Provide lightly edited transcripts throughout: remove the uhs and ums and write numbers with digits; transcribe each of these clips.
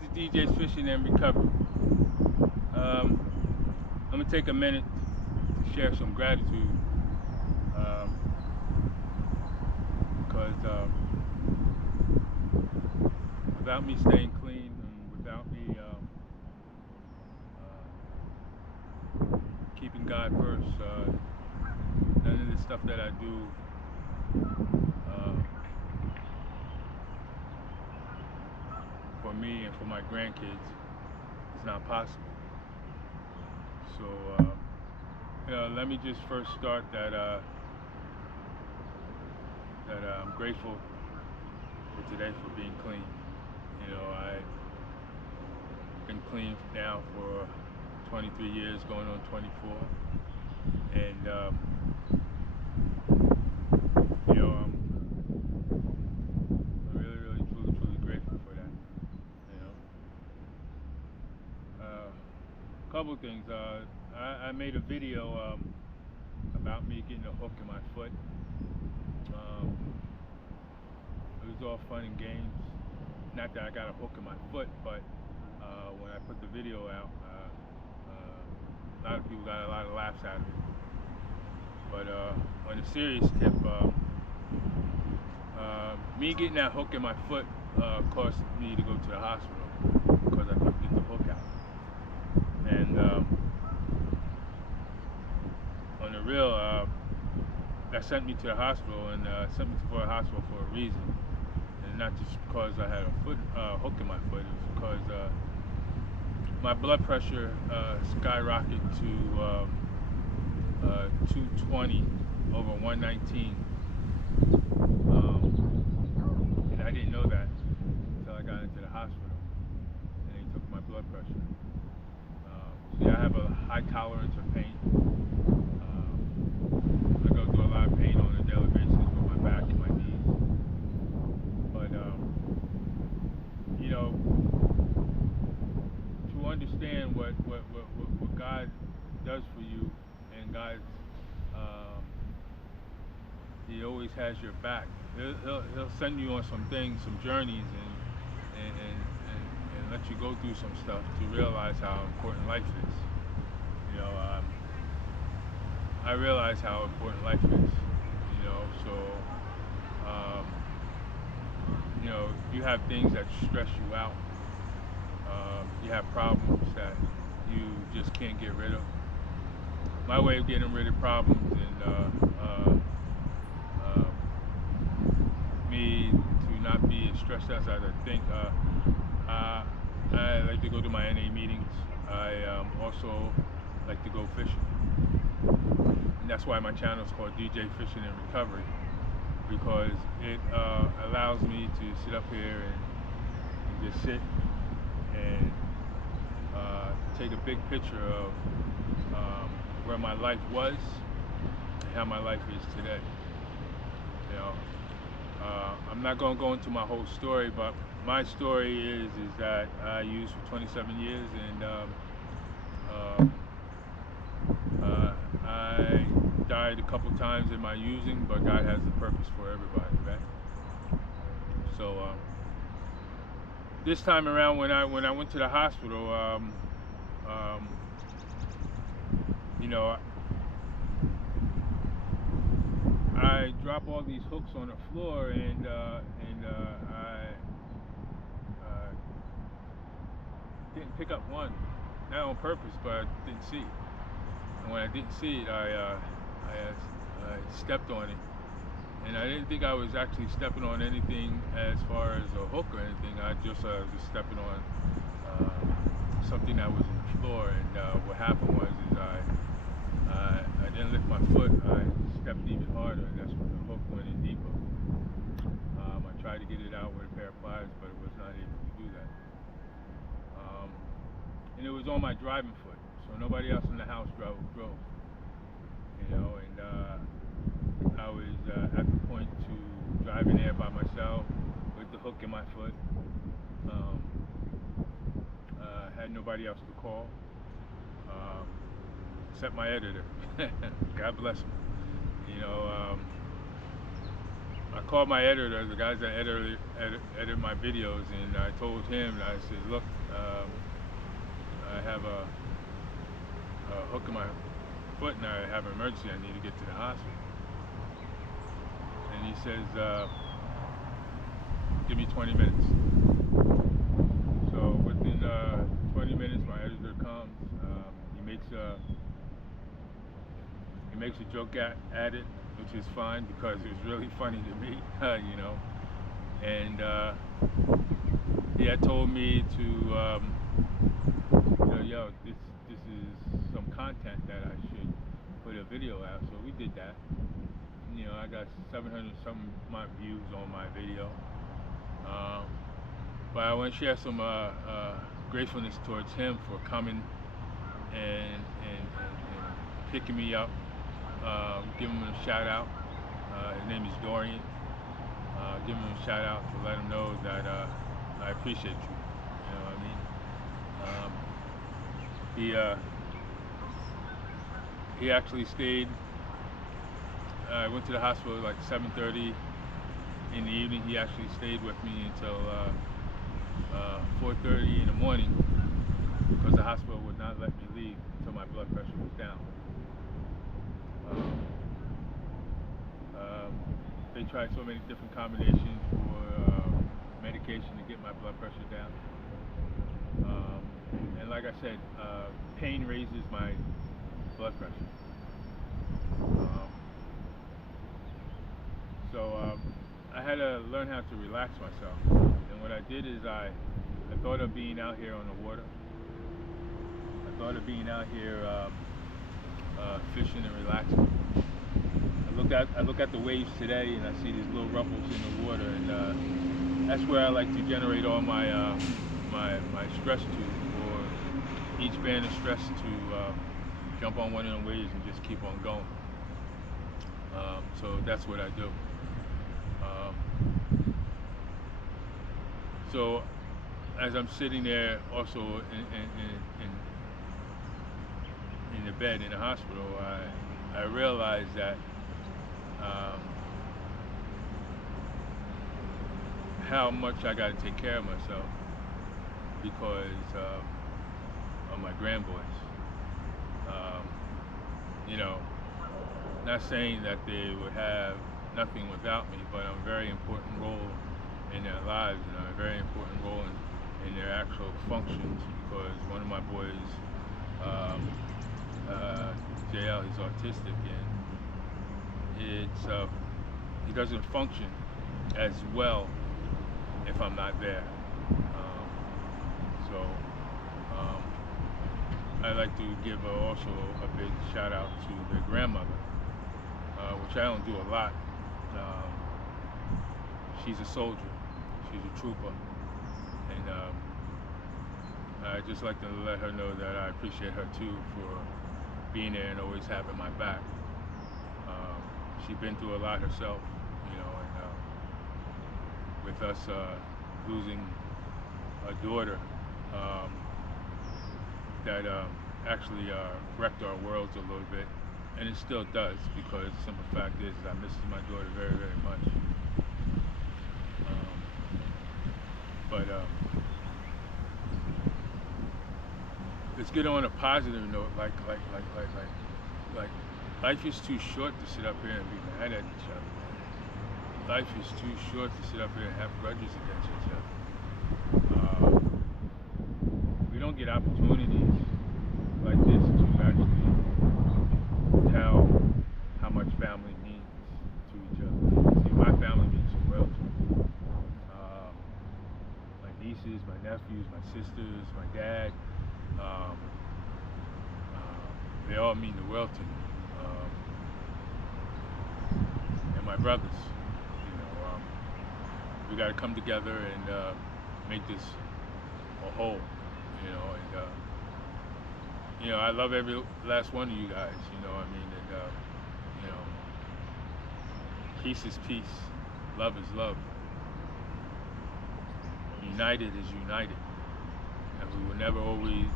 This is DJ's Fishing and Recovery. I'm going to take a minute to share some gratitude because without me staying clean and without me keeping God first, none of the stuff that I do for me and for my grandkids is not possible. So let me just first start that I'm grateful for today for being clean. You know, I've been clean now for 23 years, going on 24, and you know, I'm really, truly grateful for that. You know, a couple of things. I made a video about me getting a hook in my foot. It was all fun and games. Not that I got a hook in my foot, but when I put the video out, a lot of people got a lot of laughs out of it. But on a serious tip, me getting that hook in my foot caused me to go to the hospital because I couldn't get the hook out. And on the real, that sent me to the hospital, and sent me to the hospital for a reason. And not just because I had a hook in my foot, it was because my blood pressure skyrocketed to 220 over 119. And I didn't know that until I got into the hospital and they took my blood pressure. See, I have a high tolerance of pain. I go through a lot of pain on a daily basis with my back and my knees. But, you know, to understand what God does for you, and God, He always has your back. He'll send you on some things, some journeys, and let you go through some stuff to realize how important life is. You know, I realize how important life is. You know, so you know, you have things that stress you out. You have problems that you just can't get rid of. My way of getting rid of problems and me to not be as stressed out as I think, I like to go to my NA meetings. I also like to go fishing. And that's why my channel is called Djfishing and Recovery, because it allows me to sit up here and just sit and take a big picture of where my life was and how my life is today. You know, I'm not going to go into my whole story, but my story is that I used for 27 years, and I died a couple times in my using, but God has a purpose for everybody, right? So this time around, when I went to the hospital, you know, I drop all these hooks on the floor, and I didn't pick up one, not on purpose, but I didn't see it. And when I didn't see it, I stepped on it, and I didn't think I was actually stepping on anything as far as a hook or anything. I just was stepping on something that was on the floor, and what happened was I didn't lift my foot. I stepped even harder, and that's when the hook went in deeper. I tried to get it out with a pair of pliers, but it was not able to do that. And it was on my driving foot, so nobody else in the house drove. You know, and I was at the point to driving there by myself with the hook in my foot. Had nobody else to call, except my editor. God bless him. You know, I called my editor, the guys that edit my videos, and I told him, I said, look, I have a hook in my foot and I have an emergency. I need to get to the hospital. And he says, give me 20 minutes. So within 20 minutes, my editor comes. He makes a joke at it, which is fine because it was really funny to me, you know. And he had told me to, you know, yo, this is some content that I should put a video out. So we did that. You know, I got 700 some views on my video. But I want to share some gratefulness towards him for coming and picking me up, giving him a shout out. His name is Dorian. Give him a shout out to let him know that I appreciate you. You know what I mean? He actually stayed. I went to the hospital like 7:30 in the evening. He actually stayed with me until 4:30 in the morning because the hospital would not let me leave until my blood pressure was down. They tried so many different combinations for medication to get my blood pressure down. And like I said, pain raises my blood pressure. So I had to learn how to relax myself. And what I did is I thought of being out here on the water. I thought of being out here fishing and relaxing. I look at the waves today and I see these little ripples in the water, and that's where I like to generate all my my stress to, or each band of stress to jump on one of them waves and just keep on going. So that's what I do. So as I'm sitting there also in the bed in the hospital, I realized that how much I got to take care of myself because of my grandboys. You know, not saying that they would have nothing without me, but I'm a very important role in their lives, and I'm a very important role in their actual functions, because one of my boys, JL, he's autistic, and he doesn't function as well if I'm not there. So I'd like to give also a big shout out to their grandmother, which I don't do a lot. She's a soldier, she's a trooper, and I'd just like to let her know that I appreciate her too for being there and always having my back. She's been through a lot herself, you know, and with us losing a daughter that actually wrecked our worlds a little bit, and it still does, because the simple fact is I miss my daughter very, very much. But let's get on a positive note. Like life is too short to sit up here and be mad at each other. Life is too short to sit up here and have grudges against each other. We don't get opportunities like this to actually tell how much family means to each other. See, my family means the world to me. My nieces, my nephews, my sisters, my dad, they all mean the world to me. And my brothers, you know, we got to come together and make this a whole, you know. And you know, I love every last one of you guys, you know what I mean. And you know, peace is peace, love is love, united is united, and we will never always,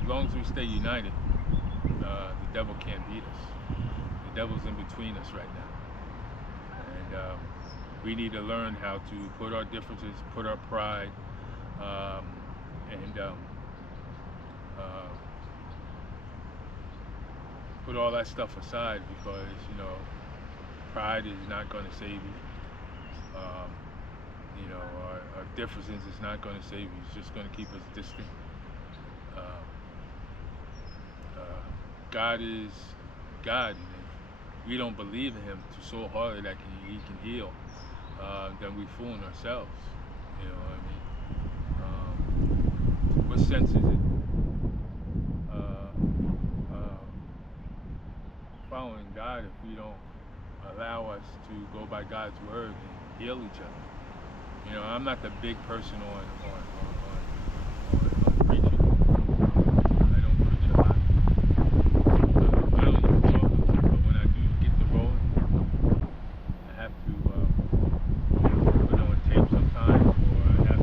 as long as we stay united, the devil can't beat us. The devil's in between us right now, and We need to learn how to put our differences, put our pride, and put all that stuff aside, because pride is not going to save you. Our differences is not going to save you. It's just going to keep us distant. God is God, and if we don't believe in Him so hard that He can heal, then we fooling ourselves. You know what I mean? What sense is it following God if we don't allow us to go by God's word and heal each other? I'm not the big person on preaching. I don't preach a lot. I don't even talk a lot, but when I do get the rolling, I have to put on tape sometimes, or I have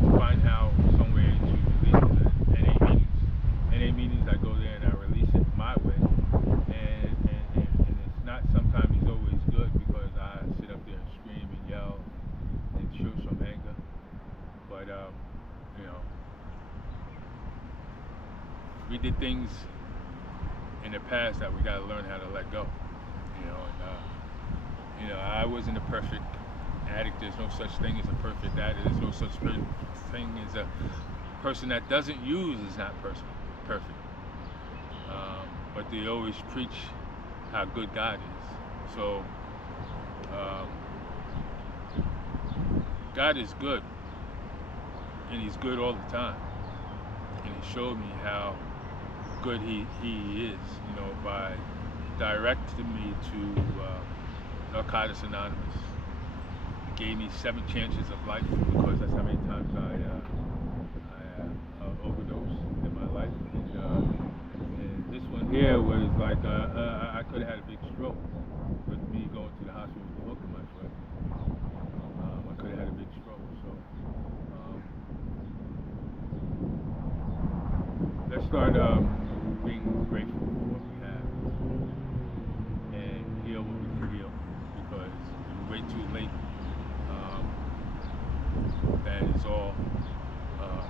to find how some way to release it. NA meetings, I go there and I release it my way, and it's not sometimes it's always good, because I sit up there and scream and yell and show some anger, but we did things in the past that we got to learn how to let go. I wasn't a perfect addict. There's no such thing as a perfect addict. There's no such thing as a person that doesn't use is not perfect. But they always preach how good God is. So God is good, and He's good all the time. And He showed me how good He is, by directing me to Narcotics Anonymous. He gave me 7 chances of life, because that's how many times I overdosed in my life. And this one here was like I could have had a big stroke with me going to the hospital with the hook in my foot. I could have had a big stroke. So let's start being grateful for what we have and heal what we can heal, because if we wait too late, that is all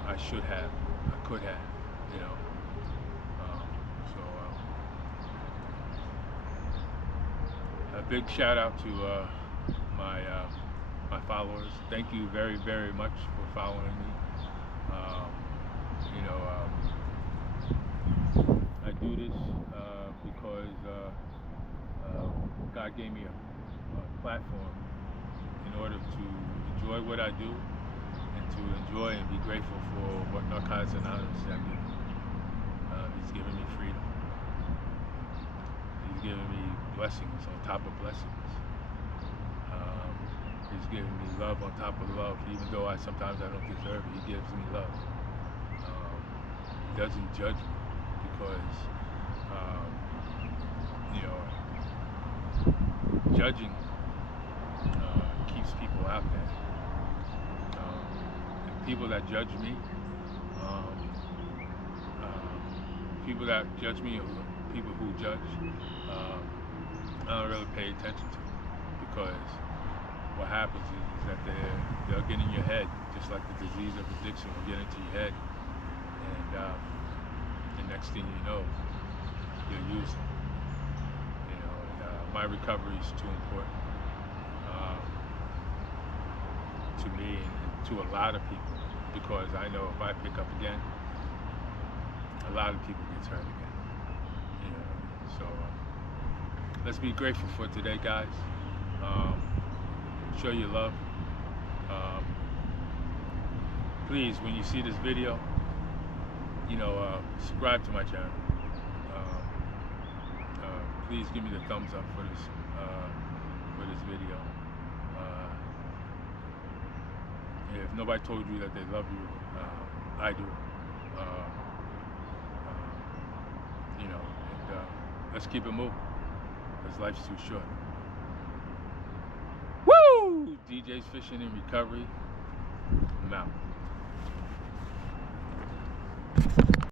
I should have, I could have, a big shout out to my followers. Thank you very, very much for following me. I do this because God gave me a platform in order to enjoy what I do, and to enjoy and be grateful for what Narcotics Anonymous has given me. He's given me freedom. He's given me blessings on top of blessings. He's given me love on top of love, even though sometimes I don't deserve it. He gives me love. He doesn't judge me, because judging keeps people out there. And people that judge me, people that judge me, or people who judge, I don't really pay attention to, because what happens is that they'll get in your head, just like the disease of addiction will get into your head, and the next thing you know, you're using. My recovery is too important to me and to a lot of people, because I know if I pick up again, a lot of people get hurt again. So let's be grateful for today, guys. Show your love. Please, when you see this video, subscribe to my channel. Please give me the thumbs up for this video. If nobody told you that they love you, I do. Let's keep it moving, because life's too short. Woo! DJ's Fishing and Recovery. I'm out.